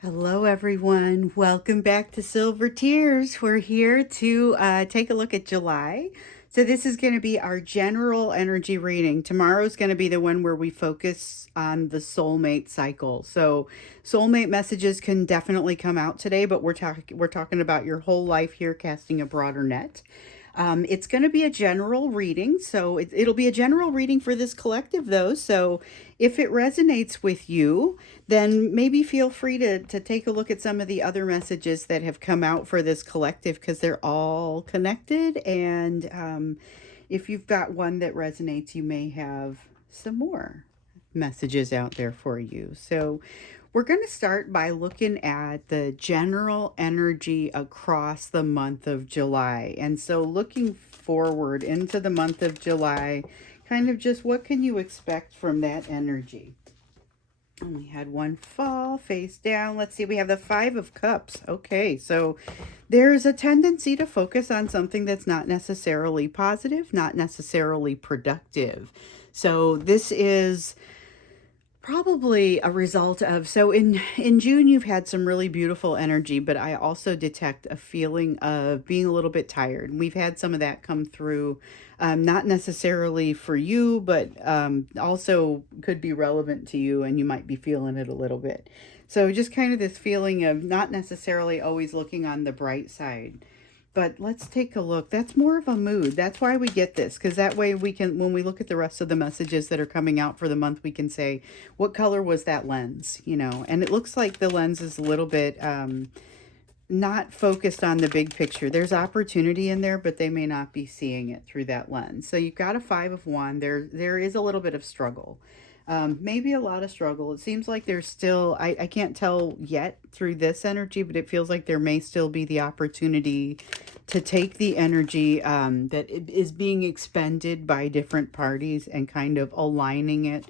Hello, everyone. Welcome back to Silver Tears. We're here to take a look at July. So, this is going to be our general energy reading. Tomorrow's going to be the one where we focus on the soulmate cycle. So, soulmate messages can definitely come out today, but we're talking about your whole life here, casting a broader net. It's going to be a general reading, so it'll be a general reading for this collective, though. So if it resonates with you, then maybe feel free to take a look at some of the other messages that have come out for this collective because they're all connected. And if you've got one that resonates, you may have some more messages out there for you. So we're going to start by looking at the general energy across the month of July. And so looking forward into the month of July, kind of just what can you expect from that energy? And we had one fall face down. Let's see, we have the Five of Cups. Okay, so there's a tendency to focus on something that's not necessarily positive, not necessarily productive. So this is probably a result of, so in June you've had some really beautiful energy, but I also detect a feeling of being a little bit tired. We've had some of that come through, not necessarily for you, but also could be relevant to you, and you might be feeling it a little bit. So just kind of this feeling of not necessarily always looking on the bright side. But let's take a look. That's more of a mood. That's why we get this, because that way we can, when we look at the rest of the messages that are coming out for the month, we can say, what color was that lens? And it looks like the lens is a little bit not focused on the big picture. There's opportunity in there, but they may not be seeing it through that lens. So you've got a Five of Wands. There is a little bit of struggle. Maybe a lot of struggle. It seems like there's still, I can't tell yet through this energy, but it feels like there may still be the opportunity to take the energy that is being expended by different parties and kind of aligning it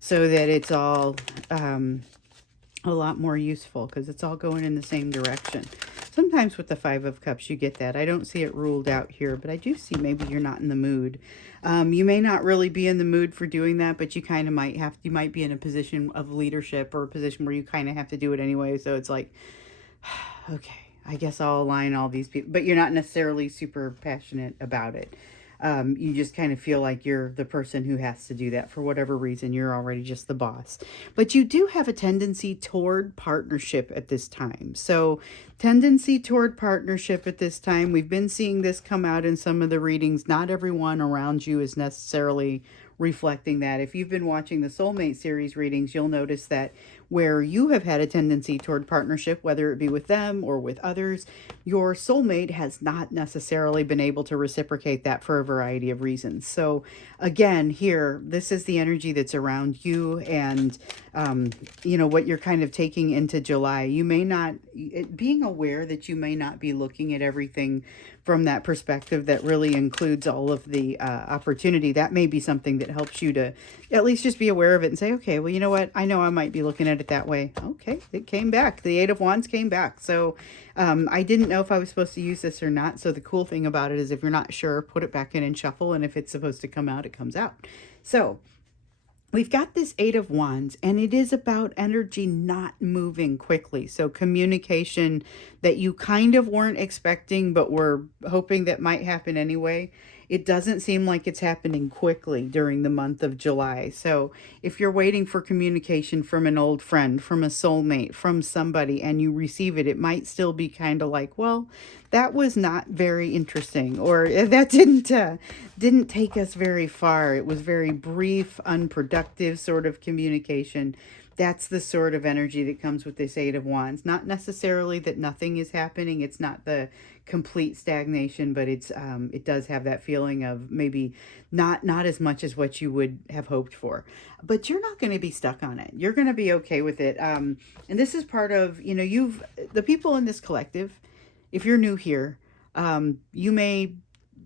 so that it's all a lot more useful because it's all going in the same direction. Sometimes with the Five of Cups, you get that. I don't see it ruled out here, but I do see maybe you're not in the mood. You may not really be in the mood for doing that, but you kind of might have, you might be in a position of leadership or a position where you kind of have to do it anyway. So it's like, okay, I guess I'll align all these people, but you're not necessarily super passionate about it. You just kind of feel like you're the person who has to do that for whatever reason. You're already just the boss. But you do have a tendency toward partnership at this time. So, tendency toward partnership at this time. We've been seeing this come out in some of the readings. Not everyone around you is necessarily reflecting that. If you've been watching the Soulmate series readings, you'll notice that where you have had a tendency toward partnership, whether it be with them or with others, your soulmate has not necessarily been able to reciprocate that for a variety of reasons. So again, here, this is the energy that's around you and, what you're kind of taking into July. You may not, being aware that you may not be looking at everything from that perspective that really includes all of the opportunity. That may be something that helps you to at least just be aware of it and say, okay, well, you know what? I know I might be looking at it that way. Okay, it came back. The Eight of Wands came back. So I didn't know if I was supposed to use this or not. So the cool thing about it is if you're not sure, put it back in and shuffle. And if it's supposed to come out, it comes out. So we've got this Eight of Wands, and it is about energy not moving quickly. So communication that you kind of weren't expecting, but were hoping that might happen anyway. It doesn't seem like it's happening quickly during the month of July. So if you're waiting for communication from an old friend, from a soulmate, from somebody, and you receive it, it might still be kind of like, well, that was not very interesting, or that didn't take us very far. It was very brief, unproductive sort of communication. That's the sort of energy that comes with this Eight of Wands. Not necessarily that nothing is happening. It's not the complete stagnation, but it does have that feeling of maybe not as much as what you would have hoped for. But you're not going to be stuck on it. You're going to be okay with it. And this is part of, the people in this collective, if you're new here, you may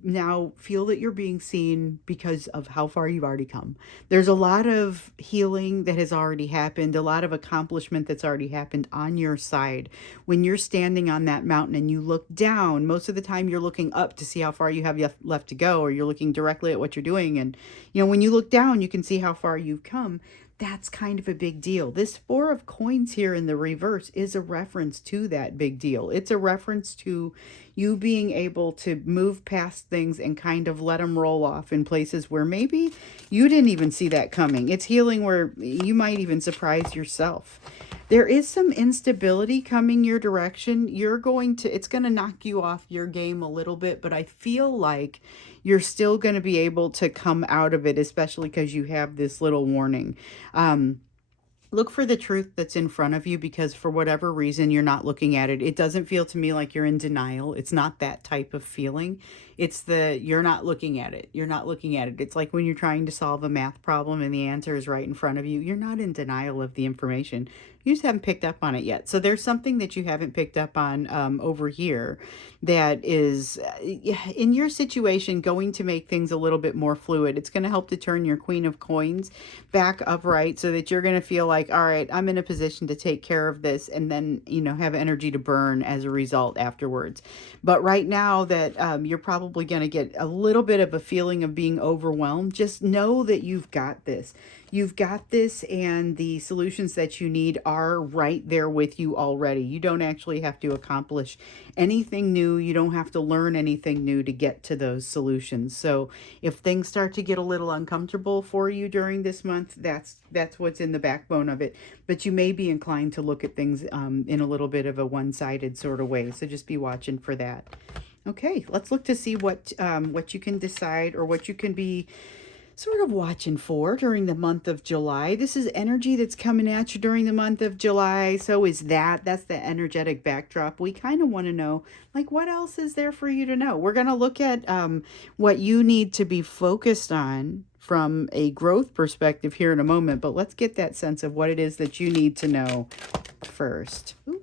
now feel that you're being seen because of how far you've already come. There's a lot of healing that has already happened, a lot of accomplishment that's already happened on your side. When you're standing on that mountain and you look down, most of the time you're looking up to see how far you have left to go, or you're looking directly at what you're doing. And, when you look down, you can see how far you've come. that's kind of a big deal. This Four of Coins here in the reverse is a reference to that big deal. It's a reference to you being able to move past things and kind of let them roll off in places where maybe you didn't even see that coming. It's healing where you might even surprise yourself. There is some instability coming your direction. It's going to knock you off your game a little bit, but I feel like you're still going to be able to come out of it, especially because you have this little warning. Look for the truth that's in front of you, because for whatever reason you're not looking at it. It doesn't feel to me like you're in denial. It's not that type of feeling. It's you're not looking at it. You're not looking at it. It's like when you're trying to solve a math problem and the answer is right in front of you. You're not in denial of the information. You just haven't picked up on it yet. So there's something that you haven't picked up on over here that is, in your situation, going to make things a little bit more fluid. It's going to help to turn your Queen of Coins back upright so that you're going to feel like, all right, I'm in a position to take care of this, and then, have energy to burn as a result afterwards. But right now that you're probably going to get a little bit of a feeling of being overwhelmed, just know that you've got this. You've got this, and the solutions that you need are right there with you already. You don't actually have to accomplish anything new. You don't have to learn anything new to get to those solutions. So if things start to get a little uncomfortable for you during this month, that's what's in the backbone of it. But you may be inclined to look at things in a little bit of a one-sided sort of way. So just be watching for that. Okay, let's look to see what you can decide, or what you can be sort of watching for during the month of July. This is energy that's coming at you during the month of July. So is that's the energetic backdrop. We kind of want to know, like, what else is there for you to know? We're going to look at what you need to be focused on from a growth perspective here in a moment, but let's get that sense of what it is that you need to know first. Ooh.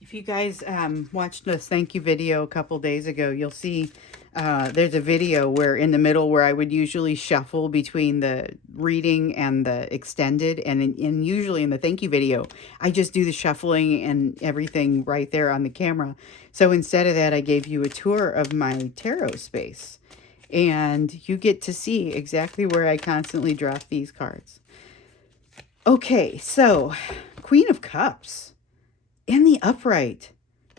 If you guys watched this thank you video a couple days ago, you'll see there's a video where in the middle where I would usually shuffle between the reading and the extended, and usually in the thank you video, I just do the shuffling and everything right there on the camera. So instead of that, I gave you a tour of my tarot space, and you get to see exactly where I constantly drop these cards. Okay, so Queen of Cups, and the upright,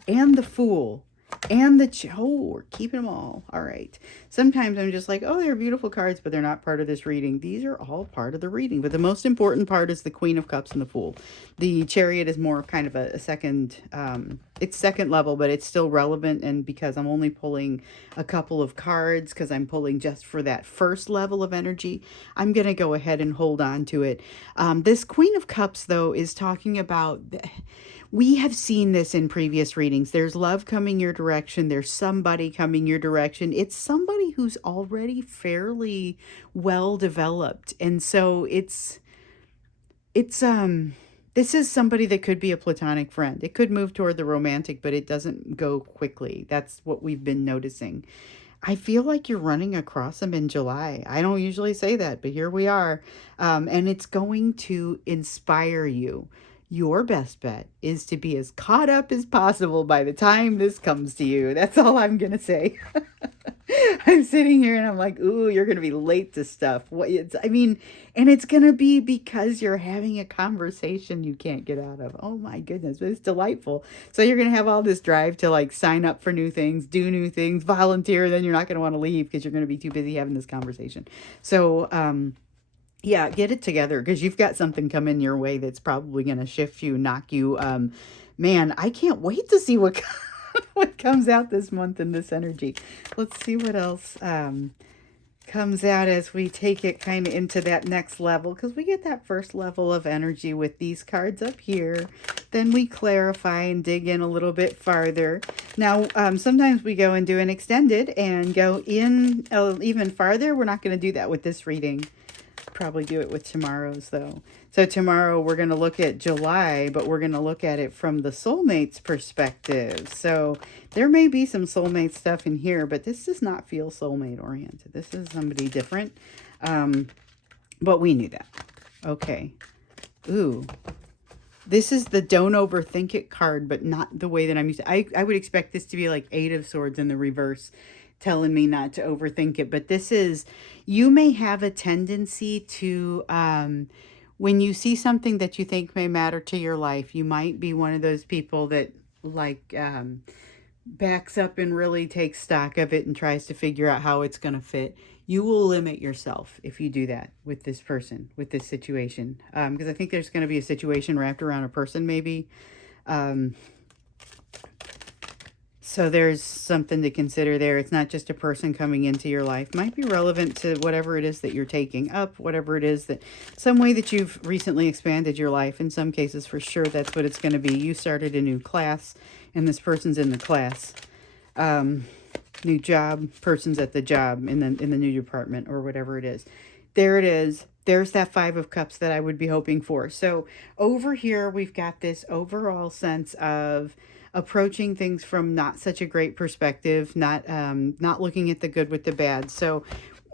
and the Fool, and the we're keeping them all. All right. Sometimes I'm just like, oh, they're beautiful cards, but they're not part of this reading. These are all part of the reading, but the most important part is the Queen of Cups and the Fool. The Chariot is more kind of a second, it's second level, but it's still relevant. And because I'm only pulling a couple of cards, because I'm pulling just for that first level of energy, I'm going to go ahead and hold on to it. This Queen of Cups, though, is talking about... We have seen this in previous readings. There's love coming your direction. There's somebody coming your direction. It's somebody who's already fairly well developed. And so this is somebody that could be a platonic friend. It could move toward the romantic, but it doesn't go quickly. That's what we've been noticing. I feel like you're running across them in July. I don't usually say that, but here we are. And it's going to inspire you. Your best bet is to be as caught up as possible by the time this comes to you. That's all I'm going to say. I'm sitting here and I'm like, ooh, you're going to be late to stuff. And it's going to be because you're having a conversation you can't get out of. Oh my goodness, but it's delightful. So you're going to have all this drive to like sign up for new things, do new things, volunteer. Then you're not going to want to leave because you're going to be too busy having this conversation. So, yeah, get it together, because you've got something coming your way that's probably going to shift you, knock you. Man, I can't wait to see what comes out this month in this energy. Let's see what else comes out as we take it kind of into that next level, because we get that first level of energy with these cards up here. Then we clarify and dig in a little bit farther. Now, sometimes we go and do an extended and go in even farther. We're not going to do that with this reading. Probably do it with tomorrow's, though. So tomorrow we're going to look at July, but we're going to look at it from the soulmates perspective. So there may be some soulmate stuff in here, but this does not feel soulmate oriented. This is somebody different. But we knew that. Okay. Ooh. This is the don't overthink it card, but not the way that I'm used to. I would expect this to be like 8 of Swords in the reverse. telling me not to overthink it. But this is, you may have a tendency to, when you see something that you think may matter to your life, you might be one of those people that like backs up and really takes stock of it and tries to figure out how it's going to fit. You will limit yourself if you do that with this person, with this situation. Because I think there's going to be a situation wrapped around a person, maybe. Um, so there's something to consider there. It's not just a person coming into your life. Might be relevant to whatever it is that you're taking up, whatever it is that, some way that you've recently expanded your life. In some cases, for sure, that's what it's going to be. You started a new class, and this person's in the class. New job, person's at the job in the new department or whatever it is. There it is. There's that Five of Cups that I would be hoping for. So over here, we've got this overall sense of approaching things from not such a great perspective, not looking at the good with the bad. So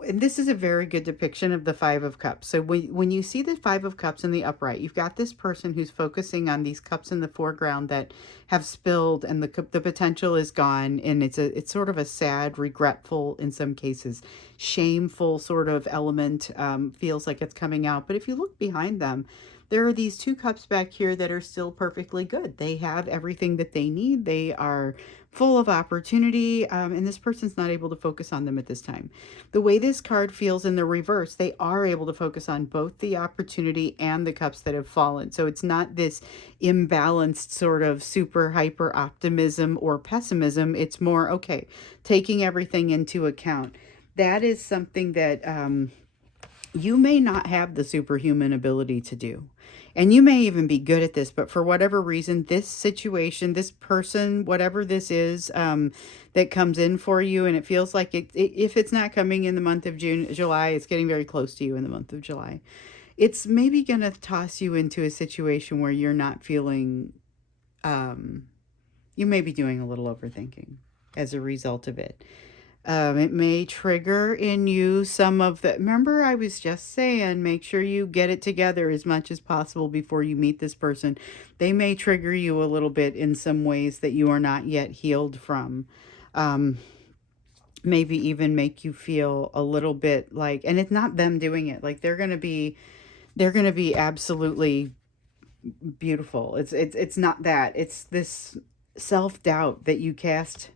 and this is a very good depiction of the Five of Cups. So when you see the Five of Cups in the upright, you've got this person who's focusing on these cups in the foreground that have spilled, and the potential is gone, and it's sort of a sad, regretful, in some cases, shameful sort of element. Feels like it's coming out. But if you look behind them, there are these two cups back here that are still perfectly good. They have everything that they need. They are full of opportunity, and this person's not able to focus on them at this time. The way this card feels in the reverse, they are able to focus on both the opportunity and the cups that have fallen. So it's not this imbalanced sort of super hyper optimism or pessimism. It's more, okay, taking everything into account. That is something that you may not have the superhuman ability to do. And you may even be good at this, but for whatever reason, this situation, this person, whatever this is that comes in for you, and it feels like if it's not coming in the month of July, it's getting very close to you in the month of July. It's maybe going to toss you into a situation where you're not feeling, you may be doing a little overthinking as a result of it. It may trigger in you some of the, remember I was just saying, make sure you get it together as much as possible before you meet this person. They may trigger you a little bit in some ways that you are not yet healed from. Maybe even make you feel a little bit like, and it's not them doing it, like they're going to be absolutely beautiful. It's not that. It's this self-doubt that you cast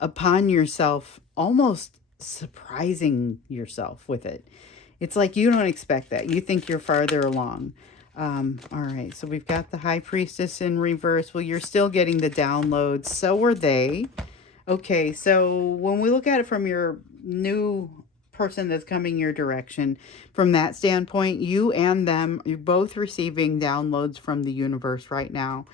upon yourself, almost surprising yourself with it. It's like you don't expect that. You think you're farther along. All right, so we've got the High Priestess in reverse. Well, you're still getting the downloads. So are they. Okay, so when we look at it from your new person that's coming your direction, from that standpoint, you and them, you're both receiving downloads from the universe right now.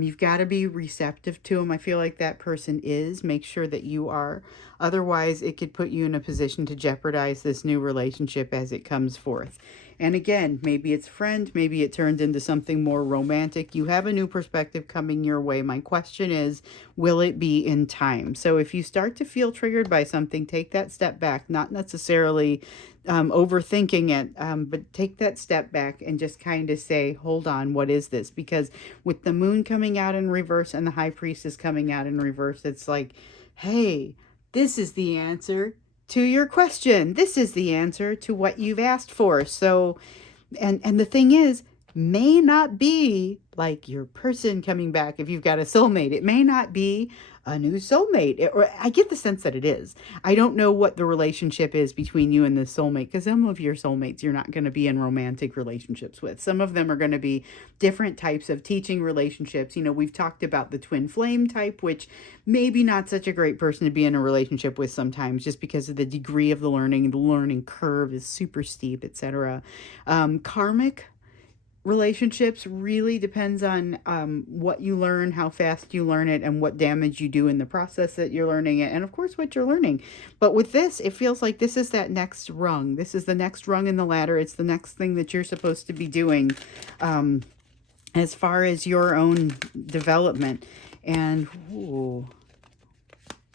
You've got to be receptive to them. I feel like that person is. Make sure that you are. Otherwise, it could put you in a position to jeopardize this new relationship as it comes forth. And again, maybe it's friend, maybe it turns into something more romantic. You have a new perspective coming your way. My question is, will it be in time? So if you start to feel triggered by something, take that step back, not necessarily overthinking it, but take that step back and just kind of say, hold on, what is this? Because with the moon coming out in reverse and the High Priestess coming out in reverse, it's like, hey, this is the answer to your question. This is the answer to what you've asked for. So, and the thing is, may not be like your person coming back if you've got a soulmate. It may not be a new soulmate. Or I get the sense that it is. I don't know what the relationship is between you and the soulmate, because some of your soulmates you're not going to be in romantic relationships with. Some of them are going to be different types of teaching relationships. You know, we've talked about the twin flame type, which maybe not such a great person to be in a relationship with sometimes, just because of the degree of the learning curve is super steep, etc. Karmic relationships really depends on what you learn, how fast you learn it, and what damage you do in the process that you're learning it, and of course what you're learning. But with this, it feels like this is that next rung. This is the next rung in the ladder. It's the next thing that you're supposed to be doing as far as your own development. And ooh,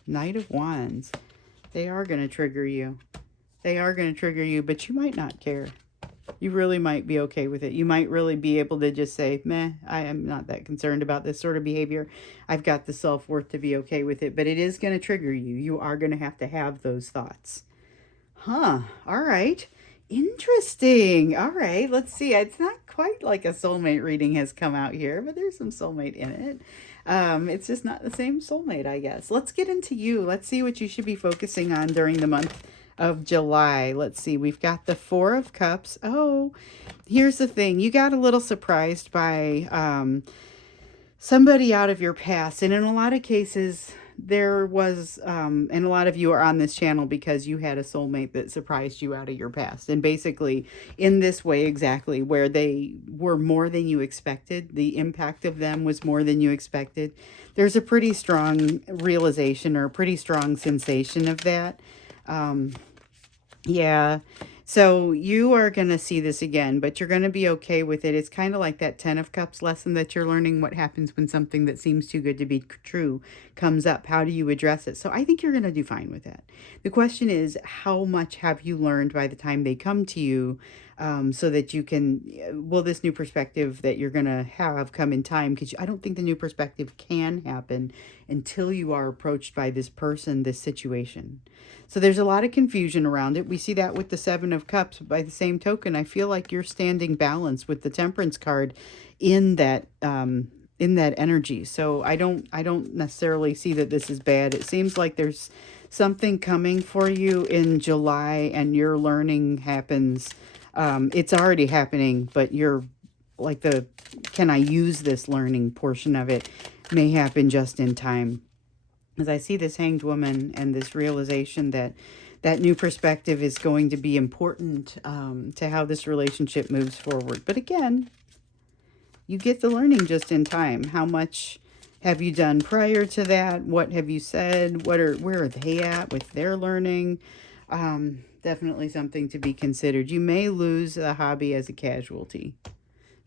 Knight of Wands. They are going to trigger you. They are going to trigger you, but you might not care. You really might be okay with it. You might really be able to just say, meh, I am not that concerned about this sort of behavior. I've got the self-worth to be okay with it, but it is going to trigger you. You are going to have those thoughts. Huh. All right. Interesting. All right. Let's see. It's not quite like a soulmate reading has come out here, but there's some soulmate in it. It's just not the same soulmate, I guess. Let's get into you. Let's see what you should be focusing on during the month of July. Let's see. We've got the Four of Cups. Oh, here's the thing. You got a little surprised by somebody out of your past. And in a lot of cases, there was, and a lot of you are on this channel because you had a soulmate that surprised you out of your past. And basically, in this way, exactly, where they were more than you expected, the impact of them was more than you expected. There's a pretty strong realization or a pretty strong sensation of that. Yeah. So you are going to see this again, but you're going to be okay with it. It's kind of like that 10 of Cups lesson that you're learning, what happens when something that seems too good to be true comes up. How do you address it? So I think you're going to do fine with that. The question is, how much have you learned by the time they come to you, so that you can, will this new perspective that you're going to have come in time? Because I don't think the new perspective can happen until you are approached by this person, this situation. So there's a lot of confusion around it. We see that with the Seven of Cups. By the same token, I feel like you're standing balance with the Temperance card in that energy. So I don't necessarily see that this is bad. It seems like there's something coming for you in July, and your learning happens. It's already happening, but you're like the can I use this learning portion of it may happen just in time. As I see this Hanged Woman and this realization that that new perspective is going to be important to how this relationship moves forward. But again, you get the learning just in time. How much have you done prior to that? What have you said? Where are they at with their learning? Definitely something to be considered. You may lose the hobby as a casualty.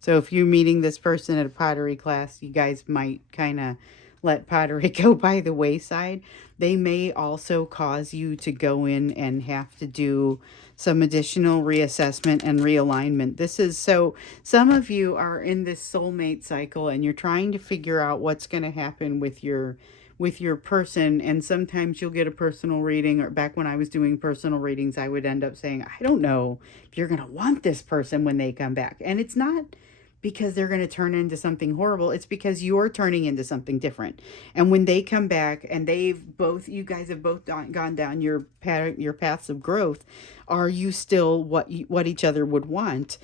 So if you're meeting this person at a pottery class, you guys might kind of let pottery go by the wayside. They may also cause you to go in and have to do some additional reassessment and realignment. This is so some of you are in this soulmate cycle and you're trying to figure out what's going to happen with your person, and sometimes you'll get a personal reading, or back when I was doing personal readings, I would end up saying, I don't know if you're going to want this person when they come back. And it's not because they're going to turn into something horrible. It's because you're turning into something different. And when they come back and you guys have both gone down your paths of growth, are you still what each other would want?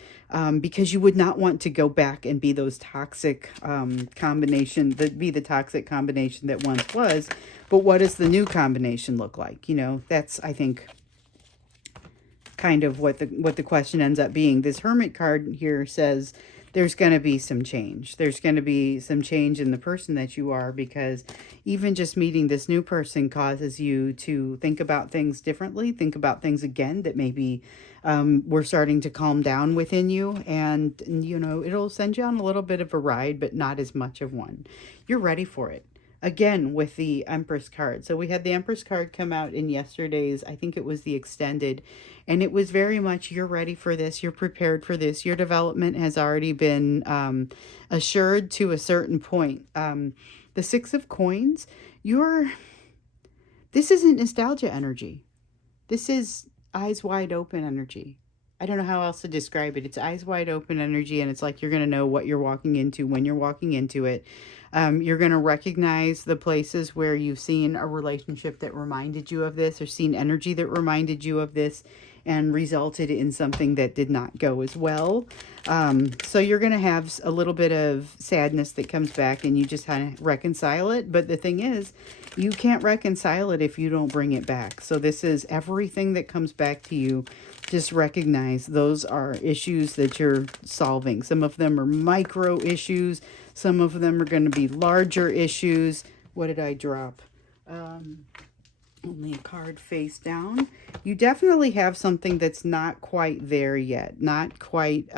Because you would not want to go back and be those toxic the toxic combination that once was. But what does the new combination look like? That's, I think, kind of what the question ends up being. This Hermit card here says there's going to be some change. There's going to be some change in the person that you are, because even just meeting this new person causes you to think about things differently, think about things again that maybe we're starting to calm down within you. And, it'll send you on a little bit of a ride, but not as much of one. You're ready for it. Again, with the Empress card. So we had the Empress card come out in yesterday's, I think it was the extended, and it was very much, you're ready for this, you're prepared for this, your development has already been assured to a certain point. The Six of Coins, this isn't nostalgia energy. This is eyes wide open energy. I don't know how else to describe it. It's eyes wide open energy, and it's like you're going to know what you're walking into when you're walking into it. You're going to recognize the places where you've seen a relationship that reminded you of this, or seen energy that reminded you of this and resulted in something that did not go as well. So you're going to have a little bit of sadness that comes back, and you just kind of reconcile it. But the thing is, you can't reconcile it if you don't bring it back. So this is everything that comes back to you. Just recognize those are issues that you're solving. Some of them are micro issues. Some of them are going to be larger issues. What did I drop? Only a card face down. You definitely have something that's not quite there yet. Not quite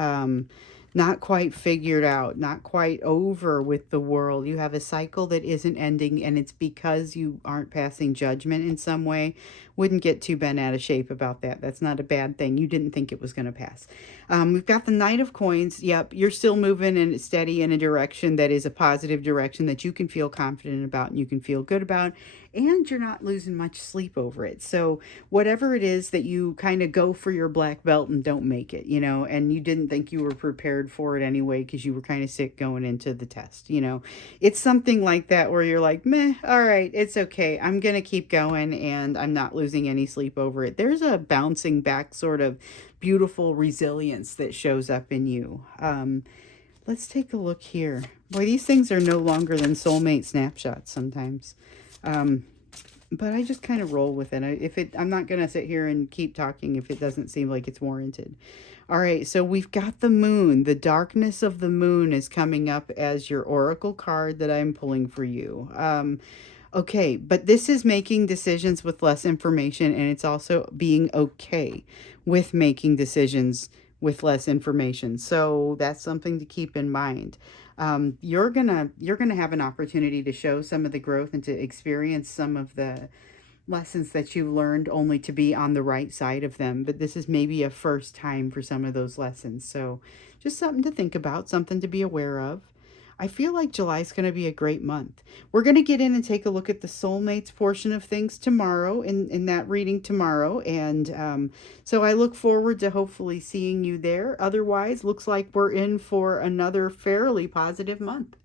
not quite figured out, not quite over with the world. You have a cycle that isn't ending, and it's because you aren't passing judgment in some way. Wouldn't get too bent out of shape about that. That's not a bad thing. You didn't think it was going to pass. We've got the Knight of Coins. Yep, you're still moving and steady in a direction that is a positive direction that you can feel confident about and you can feel good about, and you're not losing much sleep over it. So whatever it is that you kind of go for your black belt and don't make it, and you didn't think you were prepared for it anyway because you were kind of sick going into the test, it's something like that where you're like, meh, all right, it's okay. I'm going to keep going and I'm not losing any sleep over it. There's a bouncing back sort of beautiful resilience that shows up in you. Let's take a look here. Boy, these things are no longer than soulmate snapshots sometimes. But I just kind of roll with it. I'm not going to sit here and keep talking if it doesn't seem like it's warranted. All right, so we've got the moon. The darkness of the moon is coming up as your oracle card that I'm pulling for you. Okay, but this is making decisions with less information, and it's also being okay with making decisions with less information. So that's something to keep in mind. You're gonna have an opportunity to show some of the growth and to experience some of the lessons that you've learned only to be on the right side of them. But this is maybe a first time for some of those lessons. So just something to think about, something to be aware of. I feel like July is going to be a great month. We're going to get in and take a look at the soulmates portion of things tomorrow in that reading tomorrow. And so I look forward to hopefully seeing you there. Otherwise, looks like we're in for another fairly positive month.